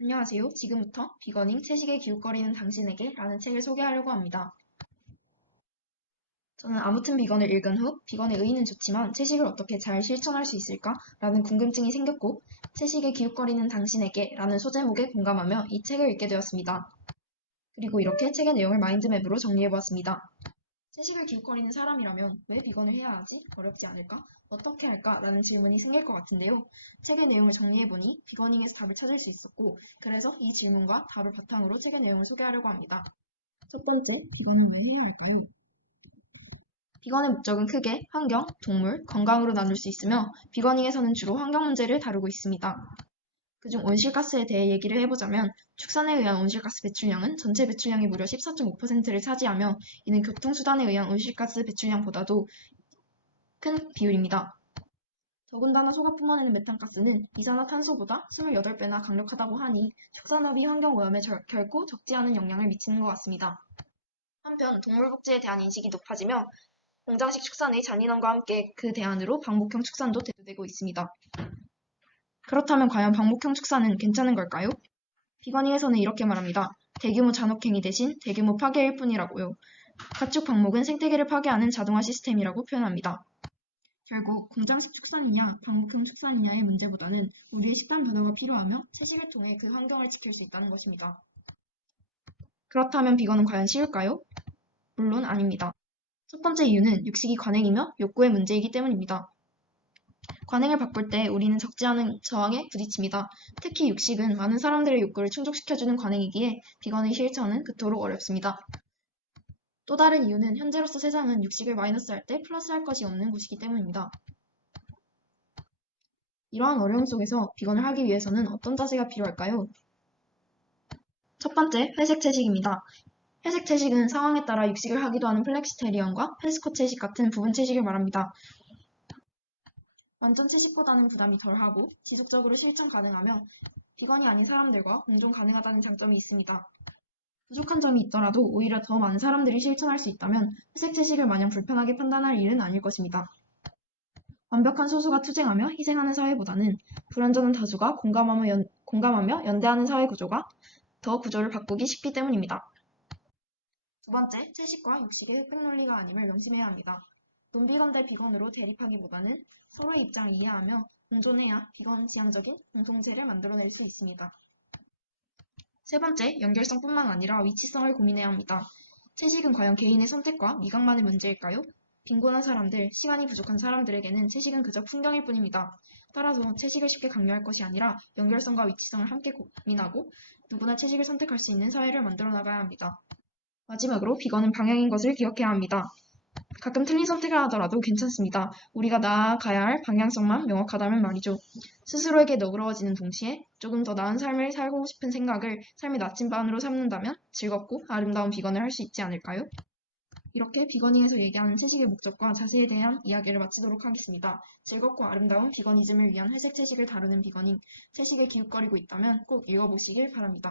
안녕하세요. 지금부터 비건잉 채식에 기웃거리는 당신에게 라는 책을 소개하려고 합니다. 저는 아무튼 비건을 읽은 후 비건의 의의는 좋지만 채식을 어떻게 잘 실천할 수 있을까? 라는 궁금증이 생겼고 채식에 기웃거리는 당신에게 라는 소제목에 공감하며 이 책을 읽게 되었습니다. 그리고 이렇게 책의 내용을 마인드맵으로 정리해보았습니다. 채식을 기웃거리는 사람이라면 왜 비건을 해야 하지? 어렵지 않을까? 어떻게 할까? 라는 질문이 생길 것 같은데요. 책의 내용을 정리해보니 비건잉에서 답을 찾을 수 있었고 그래서 이 질문과 답을 바탕으로 책의 내용을 소개하려고 합니다. 첫 번째, 비건을 왜 해야 할까요? 비건의 목적은 크게 환경, 동물, 건강으로 나눌 수 있으며 비건잉에서는 주로 환경 문제를 다루고 있습니다. 그중 온실가스에 대해 얘기를 해보자면 축산에 의한 온실가스 배출량은 전체 배출량의 무려 14.5%를 차지하며 이는 교통수단에 의한 온실가스 배출량보다도 큰 비율입니다. 더군다나 소가 뿜어내는 메탄가스는 이산화탄소보다 28배나 강력하다고 하니 축산업이 환경오염에 결코 적지 않은 영향을 미치는 것 같습니다. 한편 동물복지에 대한 인식이 높아지며 공장식 축산의 잔인함과 함께 그 대안으로 방목형 축산도 대두되고 있습니다. 그렇다면 과연 방목형 축산은 괜찮은 걸까요? 비건잉에서는 이렇게 말합니다. 대규모 잔혹행위 대신 대규모 파괴일 뿐이라고요. 가축 방목은 생태계를 파괴하는 자동화 시스템이라고 표현합니다. 결국 공장식 축산이냐 방목형 축산이냐의 문제보다는 우리의 식단 변화가 필요하며 채식을 통해 그 환경을 지킬 수 있다는 것입니다. 그렇다면 비건은 과연 쉬울까요? 물론 아닙니다. 첫 번째 이유는 육식이 관행이며 욕구의 문제이기 때문입니다. 관행을 바꿀 때 우리는 적지 않은 저항에 부딪힙니다. 특히 육식은 많은 사람들의 욕구를 충족시켜주는 관행이기에 비건의 실천은 그토록 어렵습니다. 또 다른 이유는 현재로서 세상은 육식을 마이너스할 때 플러스할 것이 없는 곳이기 때문입니다. 이러한 어려움 속에서 비건을 하기 위해서는 어떤 자세가 필요할까요? 첫 번째, 회색 채식입니다. 회색 채식은 상황에 따라 육식을 하기도 하는 플렉시테리언과 페스코 채식 같은 부분 채식을 말합니다. 완전 채식보다는 부담이 덜하고 지속적으로 실천 가능하며 비건이 아닌 사람들과 공존 가능하다는 장점이 있습니다. 부족한 점이 있더라도 오히려 더 많은 사람들이 실천할 수 있다면 회색 채식을 마냥 불편하게 판단할 일은 아닐 것입니다. 완벽한 소수가 투쟁하며 희생하는 사회보다는 불완전한 다수가 공감하며 연대하는 사회 구조가 더 구조를 바꾸기 쉽기 때문입니다. 두 번째, 채식과 육식의 흑백 논리가 아님을 명심해야 합니다. 논비건 대 비건으로 대립하기보다는 서로의 입장을 이해하며 공존해야 비건 지향적인 공동체를 만들어낼 수 있습니다. 세 번째, 연결성뿐만 아니라 위치성을 고민해야 합니다. 채식은 과연 개인의 선택과 미각만의 문제일까요? 빈곤한 사람들, 시간이 부족한 사람들에게는 채식은 그저 풍경일 뿐입니다. 따라서 채식을 쉽게 강요할 것이 아니라 연결성과 위치성을 함께 고민하고 누구나 채식을 선택할 수 있는 사회를 만들어 나가야 합니다. 마지막으로 비건은 방향인 것을 기억해야 합니다. 가끔 틀린 선택을 하더라도 괜찮습니다. 우리가 나아가야 할 방향성만 명확하다면 말이죠. 스스로에게 너그러워지는 동시에 조금 더 나은 삶을 살고 싶은 생각을 삶의 나침반으로 삼는다면 즐겁고 아름다운 비건을 할 수 있지 않을까요? 이렇게 비건잉에서 얘기하는 채식의 목적과 자세에 대한 이야기를 마치도록 하겠습니다. 즐겁고 아름다운 비건이즘을 위한 회색 채식을 다루는 비건잉, 채식에 기웃거리고 있다면 꼭 읽어보시길 바랍니다.